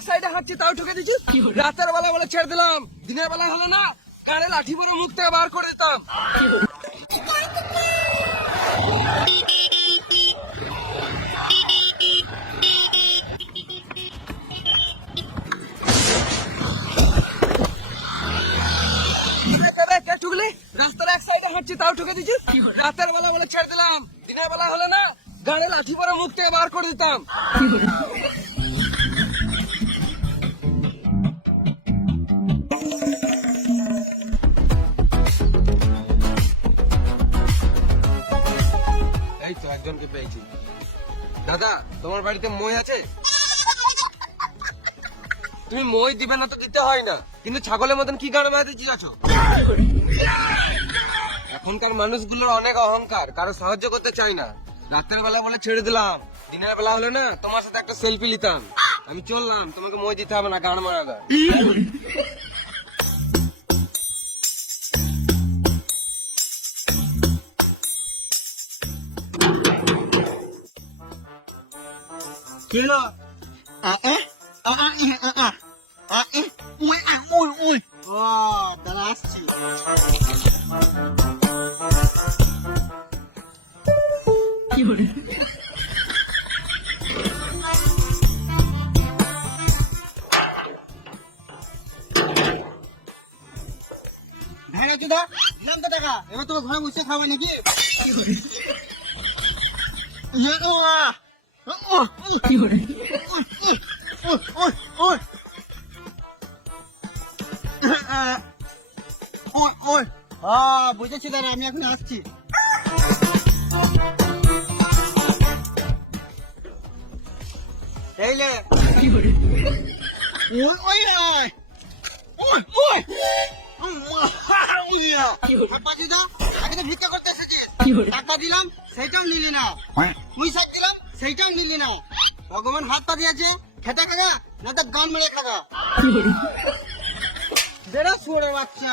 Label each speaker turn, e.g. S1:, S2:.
S1: এক সাইডে হাঁটছি তাও ঠকে দিচ্ছি রাতের বেলা বলে ছেড়ে দিলাম। দিনের বেলা হলো না কানে লাঠি পরে মুখ থেকে বার করে দিতাম। রাস্তার এক সাইডে হাঁটছি তাও ঠকে দিচ্ছি রাতের বেলা বলে ছেড়ে দিলাম। দিনের বেলা হলো না গানে লাঠি পরে মুখ থেকে বার করে দিতাম। একজনকে পেয়েছি। দাদা, তোমার বাড়িতে মই আছে? তুমি মই দিবে না তো দিতে হয় না। কিন্তু ছাগলের মতন কি গান বাজাতে চিরাছো এখনকার মানুষগুলোর অনেক অহংকার, কারও সাহায্য করতে চাই না। রাতের বেলা বলে ছেড়ে দিলাম। দিনের বেলা হলে না, তোমার সাথে একটা সেলফি নিতাম। আমি চললাম, তোমাকে মই দিতে হবে না, গান মারাবে
S2: কি হলো আ আ আ আ আ উই আ উই উই ও দাঁড়া আসছি ভাড়া চুদা দিলাম তো টাকা। এবার তোমার ঘরে বসে খাবে নাকি? ইয়ে হ্যাঁ বুঝেছি দাঁড়া আমি এখন আসছি টাকা দিলাম সেইটাও নিলি না পয়সা দিলাম সেইটাও নিলি না। ভগবান হাত পা দিয়েছে খেতে খাগা না তো গান মেরে খাগা বেড়া শুয়ারের বাচ্চা।